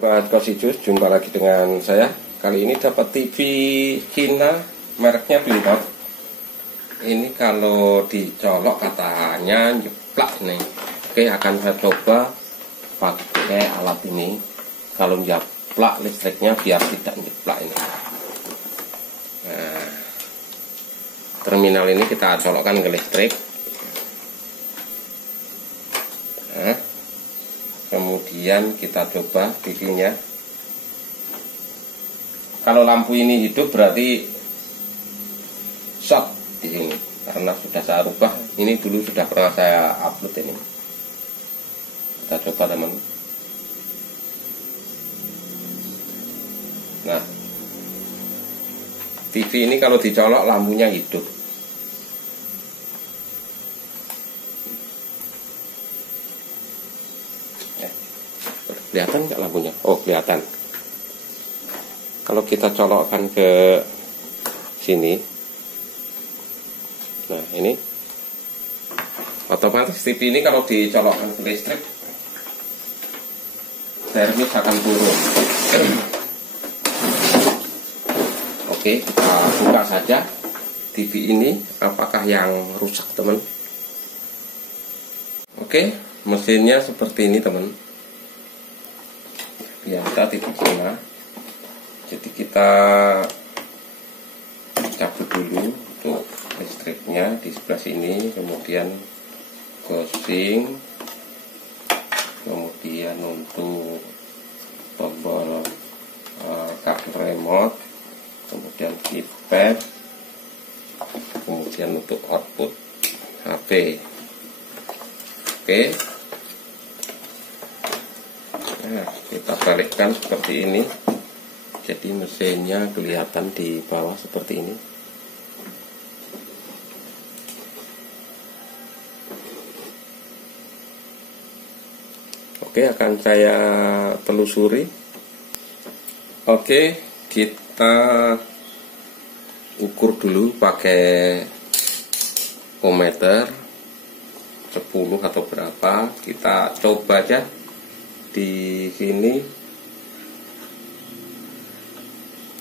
Sobat Kosijus, jumpa lagi dengan saya. Kali ini dapat TV Cina, mereknya Blintok. Ini kalau dicolok katanya nyeplak nih. Oke, akan saya coba pakai alat ini. Kalau nyeplak listriknya biar tidak nyeplak ini. Nah, terminal ini kita colokkan ke listrik. Nah, kemudian kita coba TV-nya. Kalau lampu ini hidup berarti short di sini, karena sudah saya rubah. Ini dulu sudah pernah saya upload ini. Kita coba teman. Nah, TV ini kalau dicolok lampunya hidup. Kelihatan nggak lampunya? Oh, kelihatan. Kalau kita colokkan ke sini, nah ini otomatis TV ini kalau dicolokkan ke listrik, servis akan turun. Oke, kita buka saja TV ini, apakah yang rusak teman. Oke, mesinnya seperti ini teman, biasa TV Cina. Jadi kita cabut dulu untuk listriknya di sebelah sini, kemudian gosing, kemudian untuk tombol kabel remote, kemudian keypad, kemudian untuk output HP. Oke. Nah, kita balikkan seperti ini. Jadi mesinnya kelihatan di bawah seperti ini. Oke, akan saya telusuri. Oke, kita ukur dulu pakai ohmmeter 10 atau berapa. Kita coba aja di sini.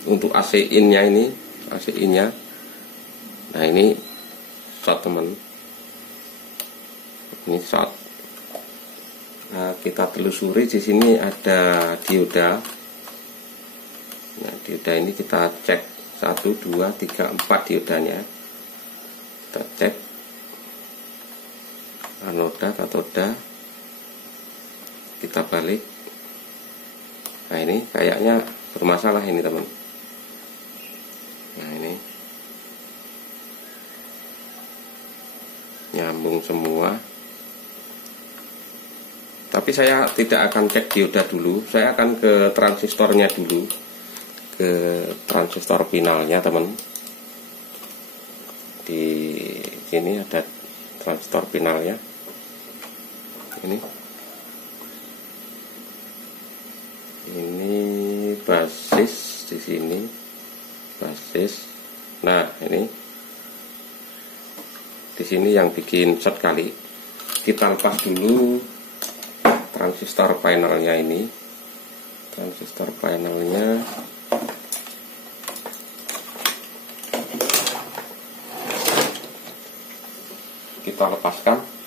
Untuk AC in-nya ini, AC in-nya. Nah, ini short teman. Ini short. Nah, kita telusuri di sini ada dioda. Nah, dioda ini kita cek 1, 2, 3, 4 diodanya. Kita cek anoda, katoda. Kita balik. Nah, ini kayaknya bermasalah ini teman. Nah, ini nyambung semua. Tapi saya tidak akan cek dioda dulu. Saya akan ke transistornya dulu, ke transistor finalnya teman. Di sini ada transistor finalnya. Ini basis di sini. Basis. Nah, ini di sini yang bikin short kali. Kita lepas dulu transistor panelnya ini. Transistor panelnya kita lepaskan.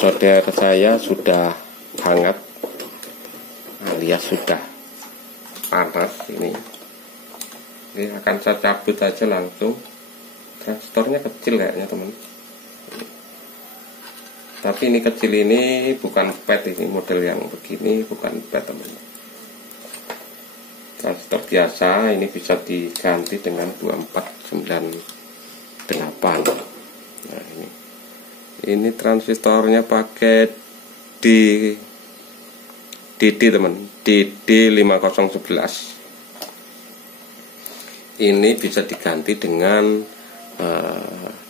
Solder saya sudah hangat, alias sudah panas ini. Ini akan saya cabut aja langsung. Transistornya kecil kayaknya teman. Tapi ini kecil, ini bukan pet, ini model yang begini bukan pet teman. Transistor biasa ini bisa diganti dengan 2498. Nah, ini transistornya pakai DD teman, DD5011. Ini bisa diganti dengan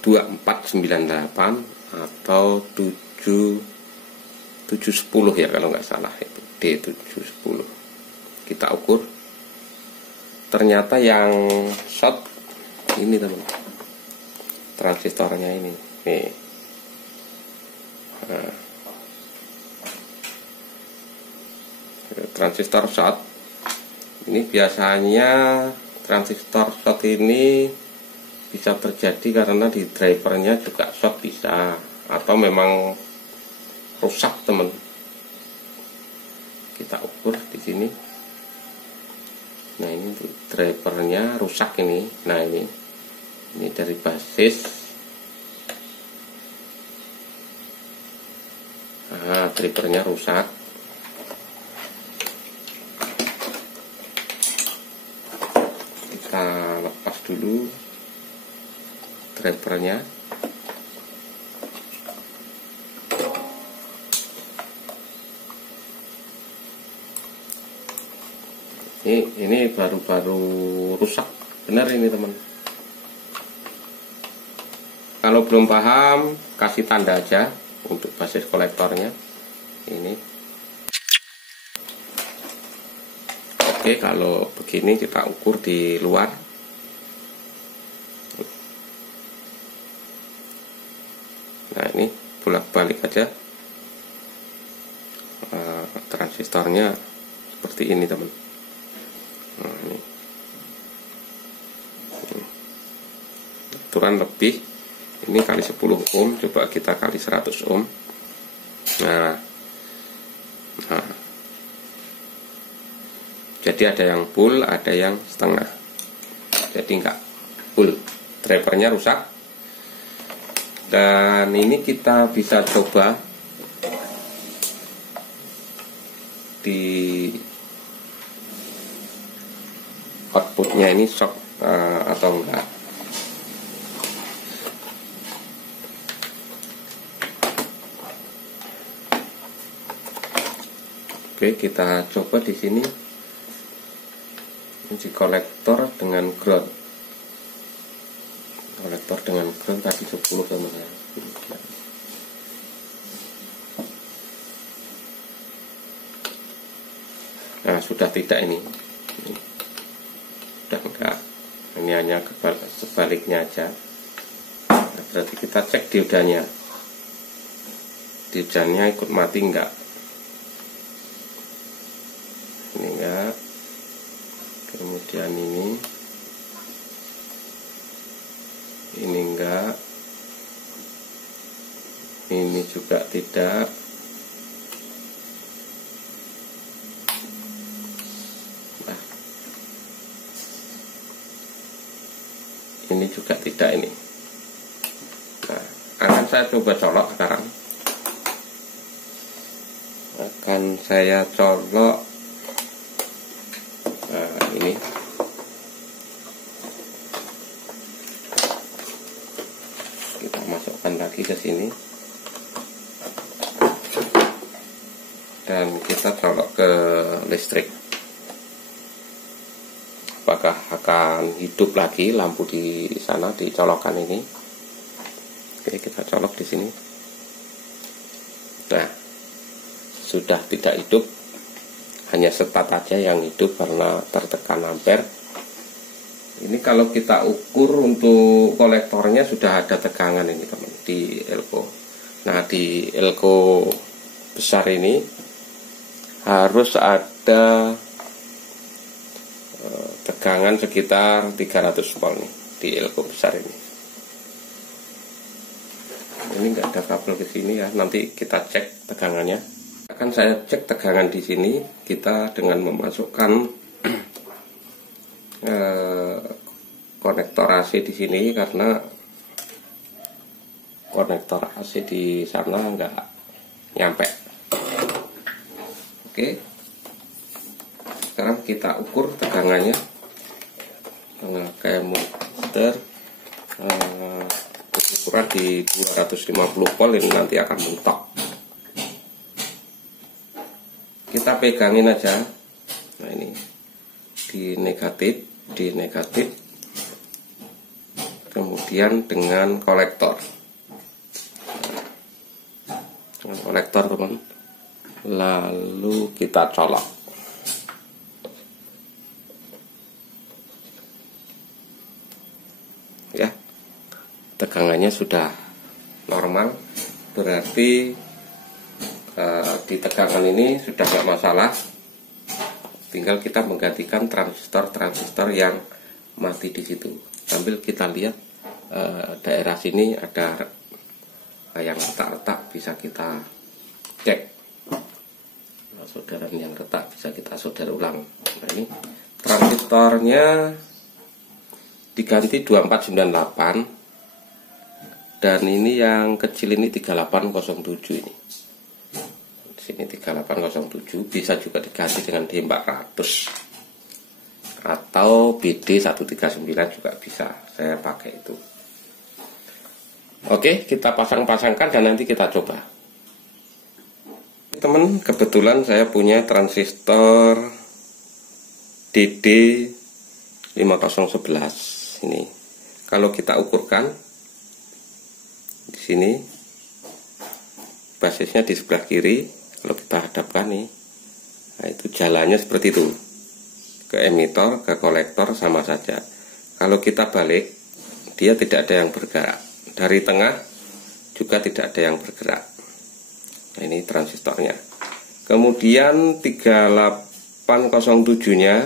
2498 atau 710 ya kalau nggak salah, itu D710. Kita ukur. Ternyata yang short ini teman, transistornya ini nih. Nah, transistor short ini biasanya transistor short ini bisa terjadi karena di drivernya juga short bisa, atau memang rusak teman. Kita ukur di sini. Nah ini drivernya rusak ini. Nah ini dari basis. Nah drivernya rusak. Kita lepas dulu drivernya. Ini baru-baru rusak benar ini teman. Kalau belum paham kasih tanda aja untuk basis kolektornya ini. Oke, kalau begini kita ukur di luar. Nah ini bolak-balik aja. Transistornya seperti ini teman. Nah, ini aturan lebih ini kali 10 ohm, coba kita kali 100 ohm. Nah jadi ada yang full, ada yang setengah, jadi enggak full, drivernya rusak. Dan ini kita bisa coba di outputnya ini shock atau enggak. Oke, kita coba di sini uji kolektor dengan ground. Kolektor dengan ground tadi 10 teman-teman. Nah sudah tidak ini. Sudah enggak, ini hanya sebaliknya aja. Nah, berarti kita cek diodanya ikut mati enggak, ini enggak, kemudian ini enggak, ini juga tidak. Ini juga tidak ini. Nah, akan saya coba colok sekarang. Akan saya colok. Nah, ini. Kita masukkan lagi ke sini. Dan kita colok ke listrik. Apakah akan hidup lagi lampu di sana di colokan ini? Oke, kita colok di sini. Nah, sudah tidak hidup, hanya setat aja yang hidup karena tertekan ampere. Ini kalau kita ukur untuk kolektornya sudah ada tegangan ini teman di elko. Nah di elko besar ini harus ada tegangan sekitar 300 volt nih di elko besar ini. Ini enggak ada kabel ke sini ya, nanti kita cek tegangannya. Akan saya cek tegangan di sini kita dengan memasukkan konektor AC di sini, karena konektor AC di sana enggak nyampe. Oke. Sekarang kita ukur tegangannya memakai meter ukuran di 250 volt. Ini nanti akan mentok. Kita pegangin aja. Nah ini di negatif, kemudian dengan kolektor, teman, lalu kita colok. Ya, tegangannya sudah normal, berarti di tegangan ini sudah nggak masalah. Tinggal kita menggantikan transistor yang mati di situ. Sambil kita lihat daerah sini ada yang retak-retak, bisa kita cek. Solderan yang retak bisa kita solder ulang. Nah, ini transistornya diganti 2498, dan ini yang kecil ini 3807 ini. Di sini 3807, bisa juga diganti dengan D400 atau BD139 juga bisa. Saya pakai itu. Oke, kita pasang-pasangkan dan nanti kita coba. Teman, kebetulan saya punya transistor DD5011 ini. Kalau kita ukurkan di sini, basisnya di sebelah kiri. Kalau kita hadapkan nih, nah itu jalannya seperti itu, ke emitor, ke kolektor sama saja. Kalau kita balik, dia tidak ada yang bergerak. Dari tengah juga tidak ada yang bergerak. Nah, ini transistornya. Kemudian 3807 nya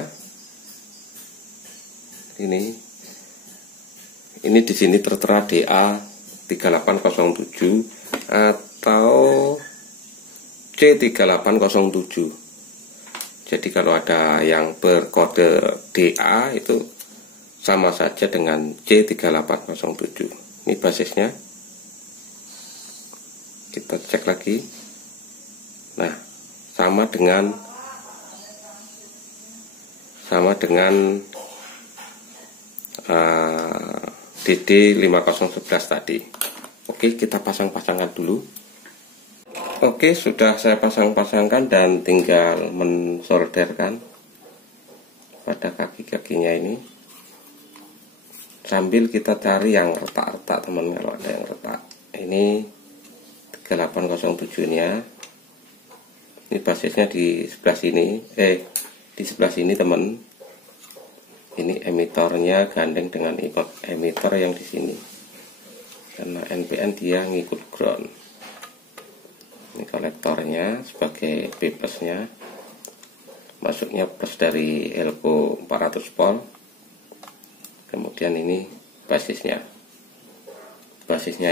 ini di sini tertera DA 3807 atau C3807. Jadi kalau ada yang berkode DA itu sama saja dengan C3807. Ini basisnya. Kita cek lagi. Nah, sama dengan DD5011 tadi. Oke, kita pasang-pasangkan dulu. Oke, sudah saya pasang-pasangkan dan tinggal mensolderkan pada kaki-kakinya ini. Sambil kita cari yang retak-retak, teman, kalau ada yang retak. Ini 3807 nya. Ini basisnya di sebelah sini. Di sebelah sini, teman. Ini emitornya gandeng dengan emitor yang di sini. Karena NPN dia ngikut ground. Ini kolektornya sebagai B plusnya, masuknya plus dari elko 400 volt. Kemudian ini basisnya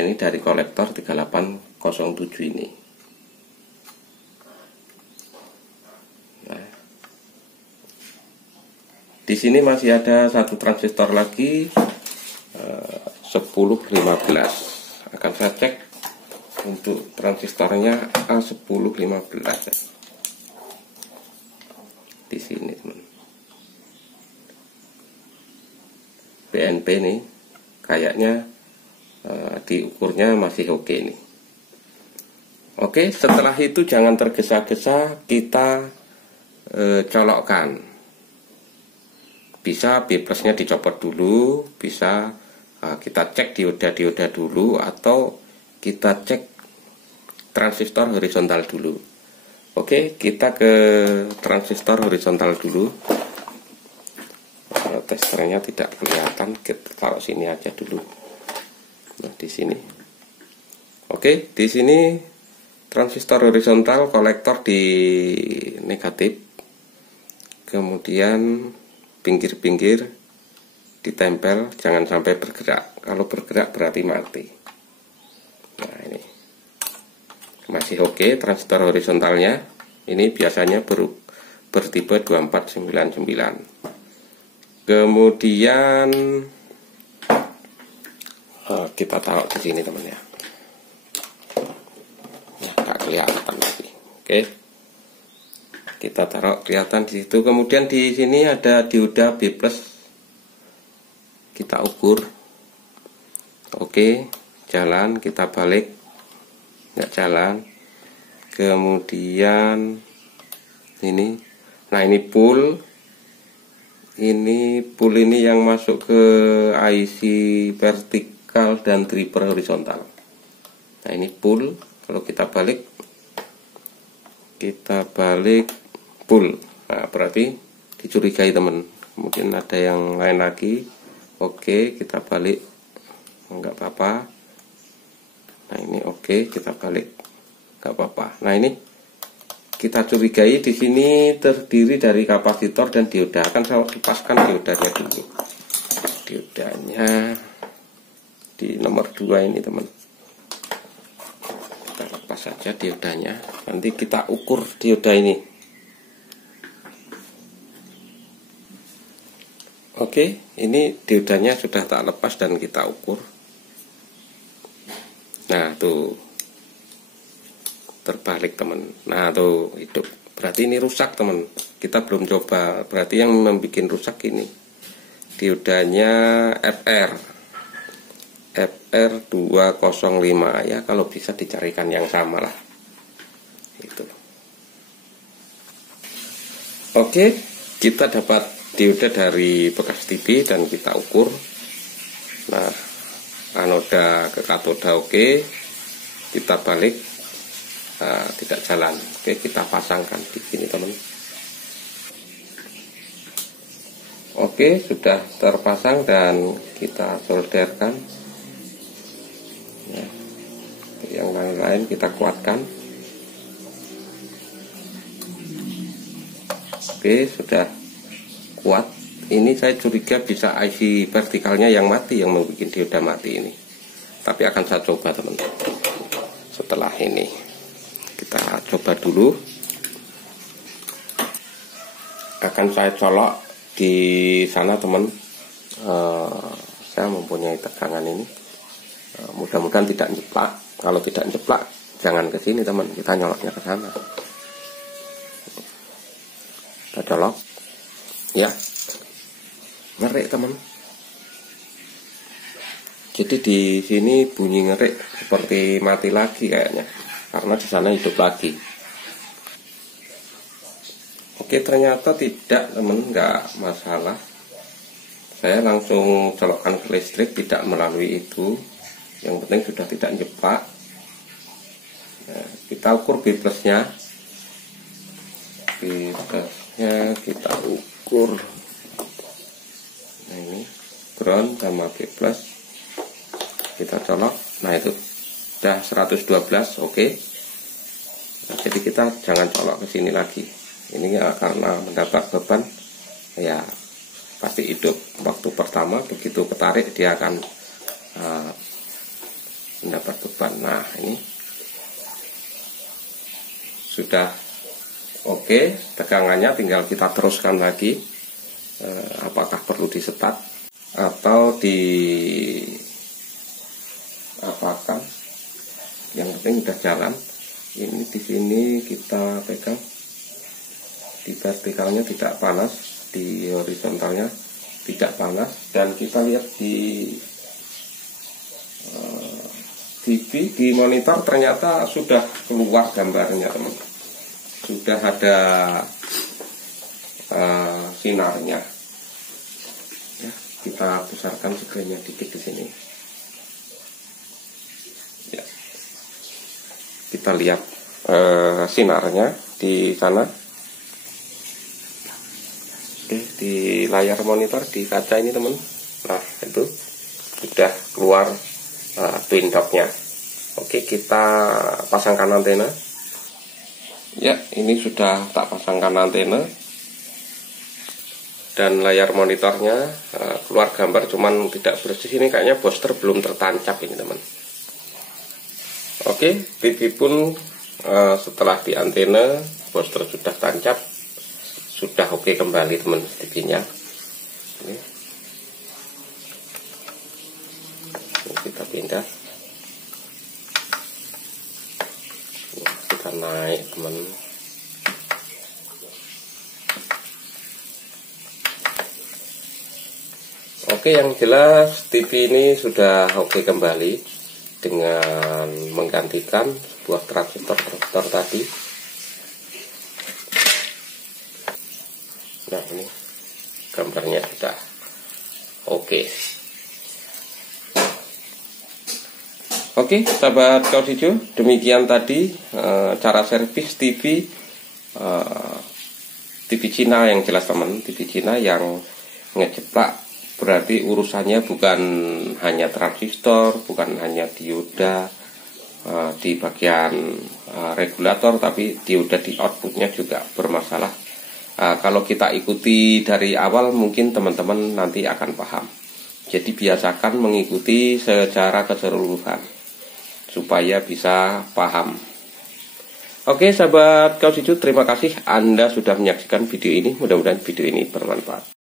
ini dari kolektor 3807 ini. Nah, di sini masih ada satu transistor lagi, 1015. Akan saya cek untuk transistornya A1015 di sini, teman. BNP nih kayaknya diukurnya masih oke nih. Oke, setelah itu jangan tergesa-gesa, kita colokkan. Bisa B plusnya dicopot dulu, bisa kita cek dioda dulu, atau kita cek transistor horizontal dulu. Oke, kita ke transistor horizontal dulu. Kalau testernya tidak kelihatan, kita taruh sini aja dulu. Nah, di sini. Oke, di sini transistor horizontal, kolektor di negatif. Kemudian pinggir-pinggir ditempel, jangan sampai bergerak. Kalau bergerak berarti mati. Nah, ini masih oke transistor horizontalnya. Ini biasanya bertipe 2499. Kemudian kita taruh di sini, teman ya. Ya, nggak kelihatan lagi. Oke, kita taruh kelihatan di situ. Kemudian di sini ada dioda B plus. Kita ukur. Oke, jalan, kita balik, nggak jalan. Kemudian ini, nah ini pull ini yang masuk ke IC vertikal dan driver horizontal. Nah ini pull, kalau kita balik pull, nah berarti dicurigai, teman. Mungkin ada yang lain lagi. Oke, kita balik. nggak apa-apa. Nah ini oke, kita balik, nggak apa-apa. Nah ini kita curigai di sini terdiri dari kapasitor dan dioda. Akan saya lepaskan diodanya dulu. Diodanya di nomor 2 ini teman. Kita lepas saja diodanya. Nanti kita ukur dioda ini. Oke, ini diodanya sudah tak lepas dan kita ukur. Nah tuh, terbalik teman. Nah tuh hidup. Berarti ini rusak teman. Kita belum coba. Berarti yang membuat rusak ini diodanya FR205 ya, kalau bisa dicarikan yang sama lah itu. Oke, kita dapat dioda dari bekas TV dan kita ukur. Nah, anoda ke katoda oke, kita balik. Nah, tidak jalan. Oke, kita pasangkan di sini teman. Oke, sudah terpasang dan kita solderkan. Ya, yang lain-lain kita kuatkan. Oke, sudah kuat. Ini saya curiga bisa IC vertikalnya yang mati, yang membuat dioda mati ini. Tapi akan saya coba teman. Setelah ini kita coba dulu. Akan saya colok di sana teman. Saya mempunyai tegangan ini. Mudah-mudahan tidak nyeplak. Kalau tidak nyeplak, jangan ke sini teman. Kita nyoloknya ke sana. Kita colok. Ya, ngerik teman. Jadi di sini bunyi ngerik seperti mati lagi kayaknya, karena di sana hidup lagi. Oke, ternyata tidak teman, nggak masalah. Saya langsung colokkan ke listrik, tidak melalui itu. Yang penting sudah tidak nyeplak. Nah, kita ukur B plusnya. B plusnya kita ukur. Nah ini ground sama B plus. Kita colok. Nah itu sudah 112, oke. Nah, jadi kita jangan colok ke sini lagi. Ini ya, karena mendapat beban, ya pasti hidup. Waktu pertama begitu ketarik dia akan mendapat beban. Nah ini sudah oke, tegangannya tinggal kita teruskan lagi. Apakah perlu disetat atau di apakan? Yang penting udah jalan. Ini di sini kita pegang, di vertikalnya tidak panas, di horizontalnya tidak panas, dan kita lihat di TV, di monitor ternyata sudah keluar gambarnya teman. Sudah ada sinarnya. Ya, kita besarkan screen-nya dikit di sini. Ya. Kita lihat sinarnya di sana. Oke, di layar monitor, di kaca ini teman. Nah, itu sudah keluar twin dot-nya. Oke, kita pasangkan antena. Ya, ini sudah tak pasangkan antena. Dan layar monitornya keluar gambar, cuman tidak bersih. Ini kayaknya booster belum tertancap ini teman. Oke, TV pun setelah di antena, booster sudah tancap. Sudah oke kembali teman TV-nya. Ini kita pindah. Kita naik teman. Oke, yang jelas TV ini sudah oke kembali dengan menggantikan sebuah transistor tadi. Nah ini gambarnya sudah oke. Oke, sahabat kaos hijau, demikian tadi cara servis TV TV Cina yang jelas teman, TV Cina yang ngejeplak berarti urusannya bukan hanya transistor, bukan hanya dioda di bagian regulator, tapi dioda di outputnya juga bermasalah. Kalau kita ikuti dari awal mungkin teman-teman nanti akan paham. Jadi biasakan mengikuti secara keseluruhan supaya bisa paham. Oke sahabat Kaus Hijau, terima kasih Anda sudah menyaksikan video ini. Mudah-mudahan video ini bermanfaat.